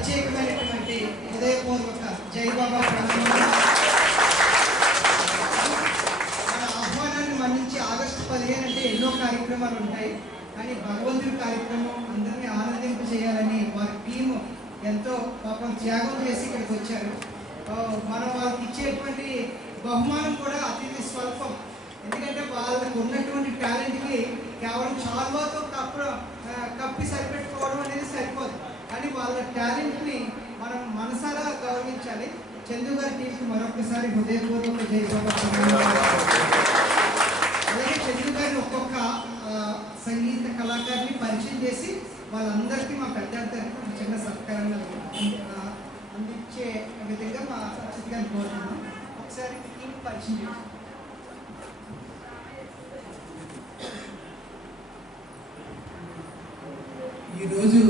ప్రత్యేకమైనటువంటి హృదయపూర్వక జై బాబా ప్రణామాలు. మన ఆహ్వానాన్ని మన్నించి ఆగస్టు 15 అంటే ఎన్నో కార్యక్రమాలు ఉంటాయి. కానీ భగవంతుడి కార్యక్రమం అందరినీ ఆనందింప చేయాలని వారి టీము ఎంతో పాపం త్యాగం చేసి ఇక్కడికి వచ్చారు. మనం వాళ్ళకి ఇచ్చేటువంటి బహుమానం కూడా అతి స్వల్పం. ఎందుకంటే వాళ్ళకు ఉన్నటువంటి టాలెంట్కి కేవలం చాలువాతో కప్పి సరిపెట్టుకోవడం అనేది సరిపోదు. కానీ వాళ్ళ టాలెంట్ని మనం మనసారా గౌరవించాలి. చందు గారి టీంకి మరొకసారి హృదయపూర్వక జై బాబా. అలాగే చందు గారిని ఒక్కొక్క సంగీత కళాకారుని పరిచయం చేసి వాళ్ళందరికీ మా పెద్దలందరికీ చిన్న సత్కారంగా అందించే విధంగా మా అతిథి గారిని కోరుతున్నాం. ఒకసారి టీం పరిచయం చేసి. ఈరోజు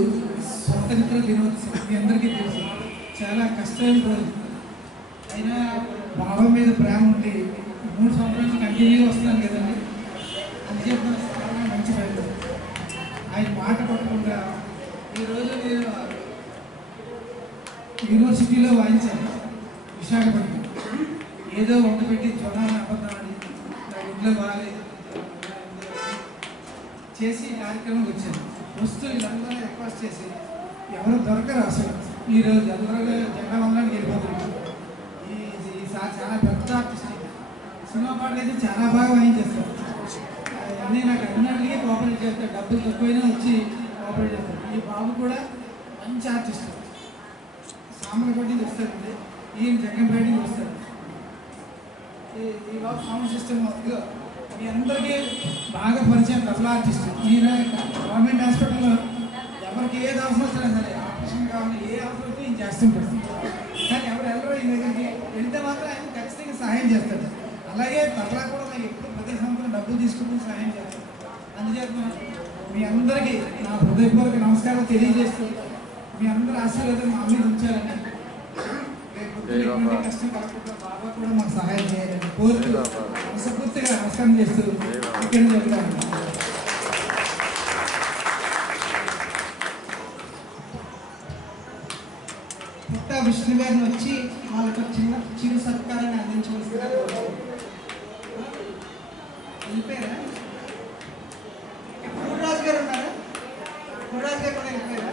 స్వాతంత్ర దినోత్సవం మీ అందరికీ తెలుసు, చాలా కష్టమైన రోజు. అయినా బాబా మీద ప్రేమ ఉండి 3 సంవత్సరాలు కంటిన్యూ వస్తున్నాను కదండి, అందుచేత చాలా మంచి ప్రయత్నం. ఆయన మాట పట్టకుండా ఈరోజు నేను యూనివర్సిటీలో వాయించాను విశాఖపట్నం. ఏదో వంట పెట్టి జ్వరాన్ని అబద్ధాన్ని ఇంట్లో బాగాలేదు చేసి కార్యక్రమంకి వచ్చాను. వస్తూ వీళ్ళందరూ రిక్వెస్ట్ చేసి ఎవరు దొరకరు అసలు. ఈరోజు అందరూ జెండా వందడానికి వెళ్ళిపోతున్నారు. ఈసారి చాలా పెద్ద ఆర్టిస్ట్, సినిమా పాటలు అయితే చాలా బాగా వాయించేస్తారు. అన్నీ నాకు అన్నింటికి కోఆపరేట్ చేస్తారు, డబ్బులు తక్కువైనా వచ్చి కోఆపరేట్ చేస్తారు. ఈ బాబు కూడా మంచి ఆర్టిస్ట్, సామర్లపట్టి వస్తారండి, ఈయన జగన్పేట వస్తారు. ఈ బాబు సౌండ్ సిస్టమ్ ఇదిగో మీ అందరికీ బాగా పరిచయం తబలా ఆర్టిస్ట్. ఈయన గవర్నమెంట్ హాస్పిటల్లో ఎవరికి ఏది అవసరం వచ్చినా సరే, ఆపరేషన్ కావాలి, ఏ అవసరం వస్తే ఈయన చేస్తుంటారు. కానీ ఎవరు ఎవరో ఈయన దగ్గరికి వెళ్తే మాత్రం ఆయన ఖచ్చితంగా సహాయం చేస్తాడు. అలాగే తబలా కూడా నాకు ఎప్పుడు ప్రతి సంవత్సరం డబ్బులు తీసుకుని సహాయం చేస్తాడు. అందుచేత మీ అందరికీ నా హృదయపూర్వక నమస్కారం తెలియజేస్తూ మీ అందరూ ఆశీర్వాదం మా మీద ఉంచాలని, కష్టం కాకుండా బాబా కూడా మాకు సహాయం చేయాలని కోరుతూ మనస్ఫూర్తిగా నమస్కారం చేస్తూ ఇక్కడ చెప్తాను. పుట్ట విష్ణు గారిని వచ్చి వాళ్ళకి చిన్న చిరు సత్కారాన్ని అందించవలసిందిగా వెళ్ళిపోయారా? పూర్రాజు గారు ఉన్నారా? పూర్రాజు గారు కూడా వెళ్ళిపోయారా?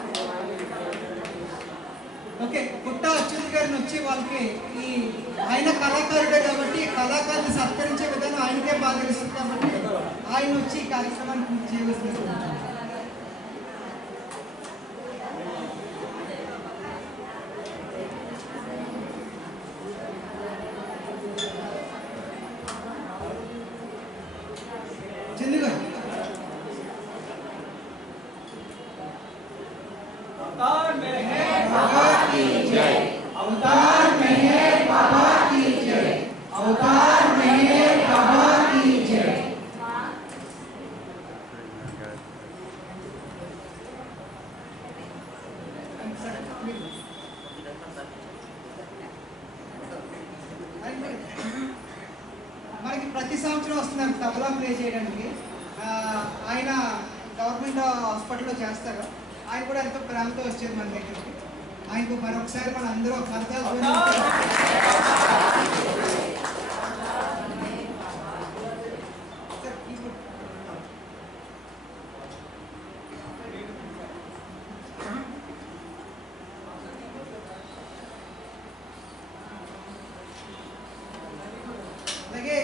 ఓకే, పుట్ట అచ్యుత్ గారిని వచ్చి వాళ్ళకి ఆయన కళాకారుడే కాబట్టి కళాకారుని సత్కరించే విధానం ఆయనకే బాగా తెలుస్తుంది కాబట్టి ఆయన వచ్చి ఈ కార్యక్రమాన్ని పూర్తి చేయవలసింది. చందు గారు अवतार मेहर बाबा की जय, अवतार मेहर बाबा की जय, अवतार मेहर बाबा की जय. మనకి ప్రతి సంవత్సరం వస్తున్నారు తబలా ప్లే చేయడానికి. ఆయన గవర్నమెంట్ హాస్పిటల్లో చేస్తారు. ఆయన కూడా ఎంతో ప్రేమతో వచ్చేది మన దగ్గరికి. ఆయనకు మరొకసారి మన అందరూ కర్తలు అలాగే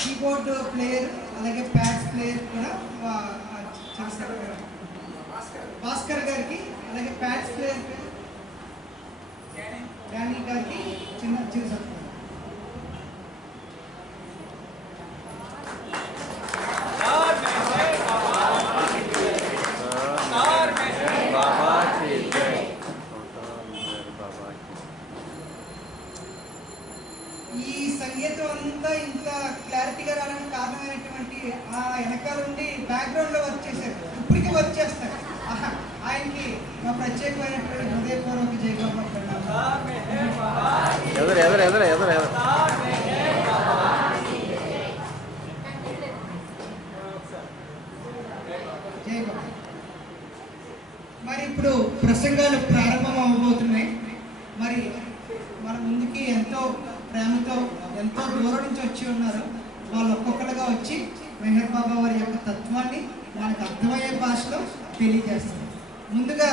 కీబోర్డ్ ప్లేయర్ అలాగే ప్యాడ్స్ ప్లేయర్ కూడా చేస్తారు భాస్కర్ గారికి, అలాగే ప్యాడ్స్ ప్లేయర్ డానీ గారికి చిన్న చిరు సత్కారం. ఈ సంగీతం అంతా ఇంత క్లారిటీగా రావడానికి కారణమైనటువంటి ఆ వెనకాల ఉండి బ్యాక్గ్రౌండ్లో వర్క్ చేశారు, ఇప్పటికీ వర్క్ చేస్తారు. ఆయనకి మా ప్రత్యేకమైనటువంటి హృదయపూర్వక జై బాబా ప్రణామాలు. జై బాబా. మరి ఇప్పుడు ప్రసంగాలు ప్రారంభం అవ్వబోతున్నాయి. మరి మన ముందుకి ఎంతో ప్రేమతో ఎంతో దూరం నుంచి వచ్చి ఉన్నారు. వాళ్ళు ఒక్కొక్కరుగా వచ్చి మెహర్ బాబా వారి యొక్క తత్వాన్ని మనకు అర్థమయ్యే భాషలో తెలియజేస్తారు. ముందుగా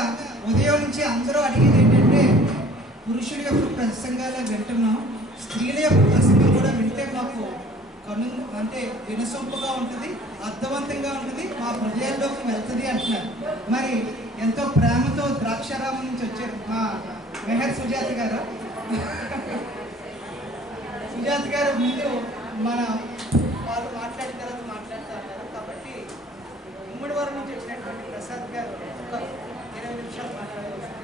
ఉదయం నుంచి అందరూ అడిగేది ఏంటంటే, పురుషుల యొక్క ప్రసంగాలే వింటున్నాం, స్త్రీల యొక్క ప్రసంగం కూడా వింటే మాకు అంటే వినసొంపుగా ఉంటుంది, అర్థవంతంగా ఉంటుంది, మా హృదయాల్లోకి వెళ్తుంది అంటున్నారు. మరి ఎంతో ప్రేమతో ద్రాక్షారామం నుంచి వచ్చారు మా మెహర్ సుజాత గారు. సుజాత గారు ముందు మన వాళ్ళు మాట్లాడిన తర్వాత మాట్లాడతారు కాబట్టి ఉమ్మడి వారం నుంచి వచ్చినటువంటి ప్రసాద్ గారు ఒక 20 నిమిషాలు మాట్లాడవలసింది.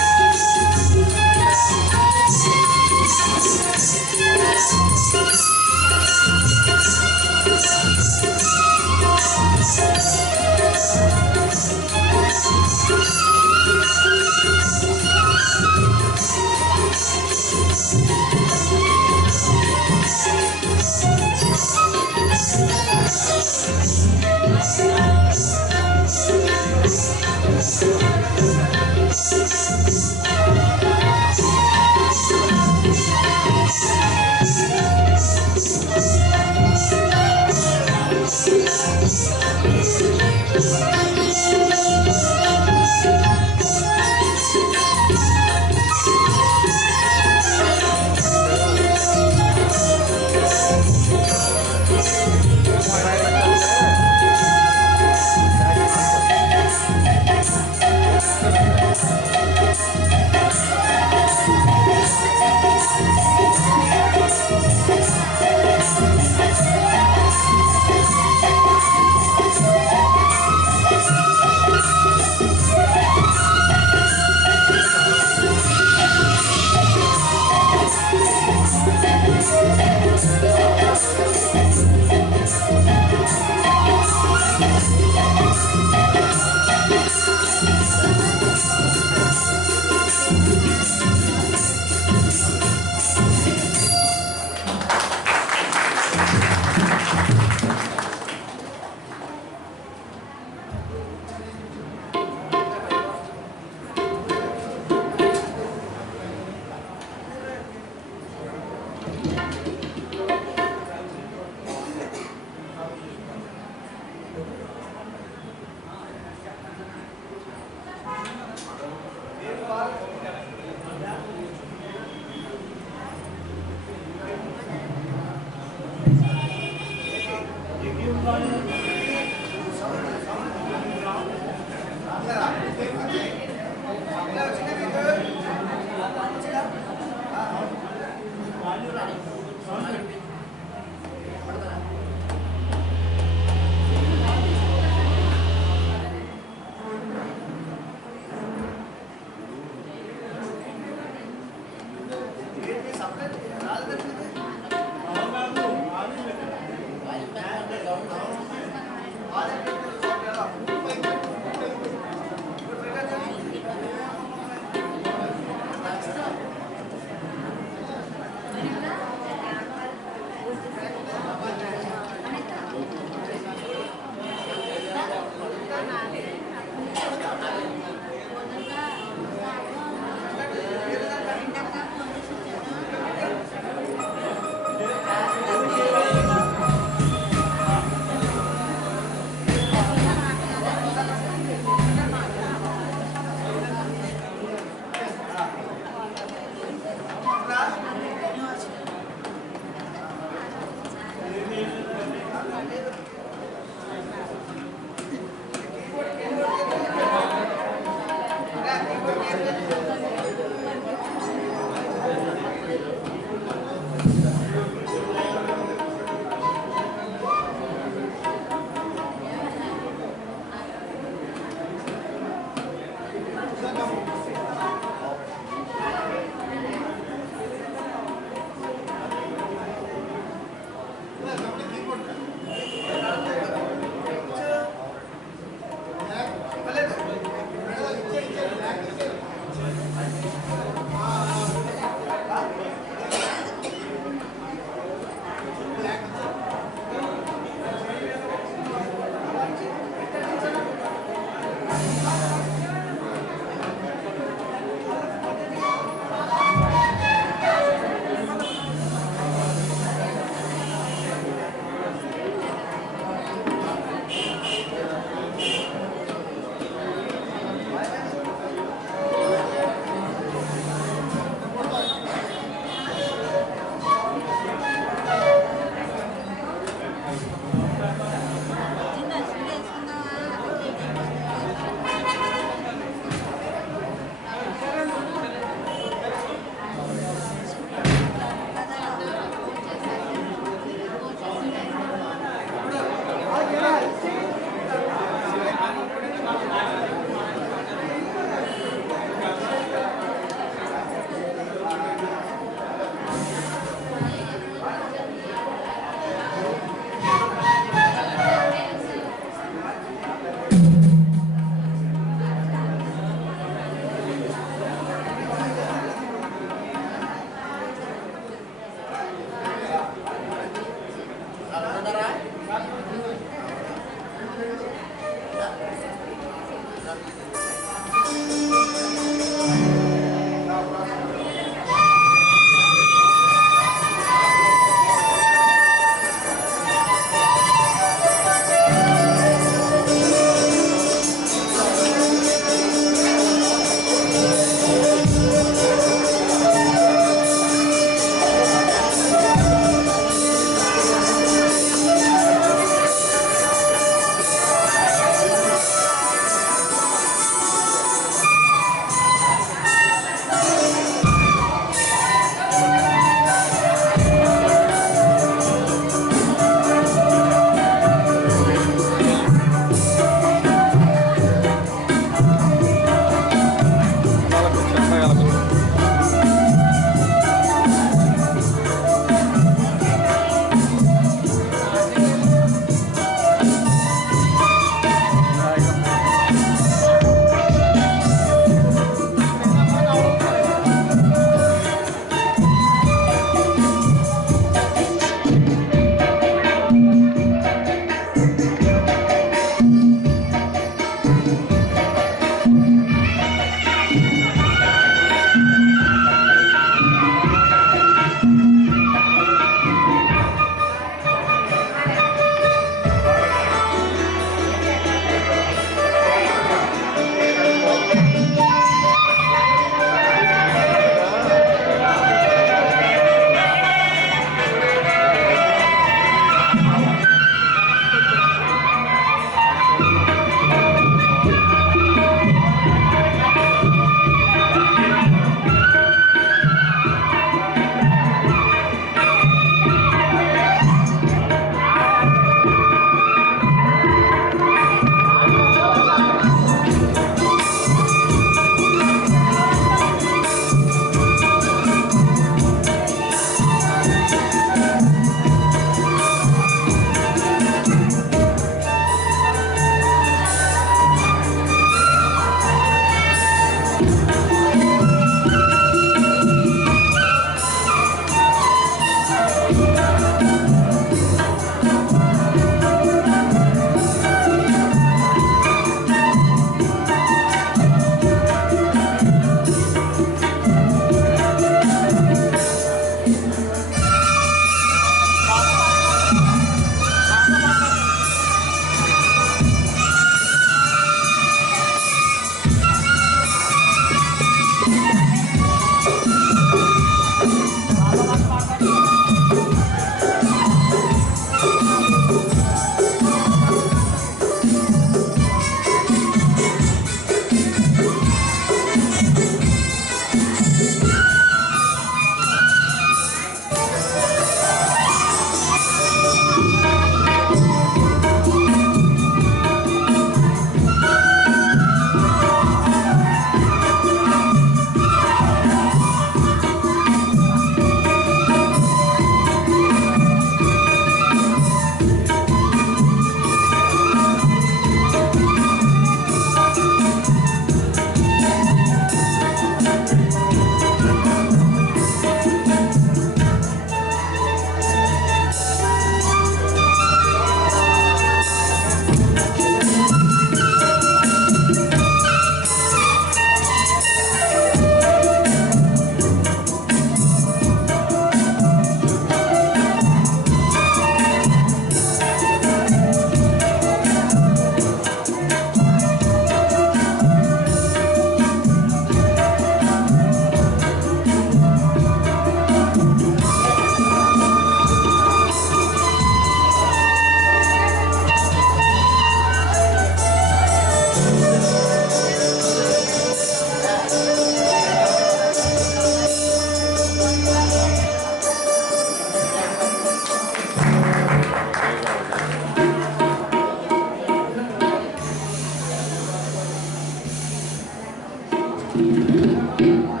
Bye.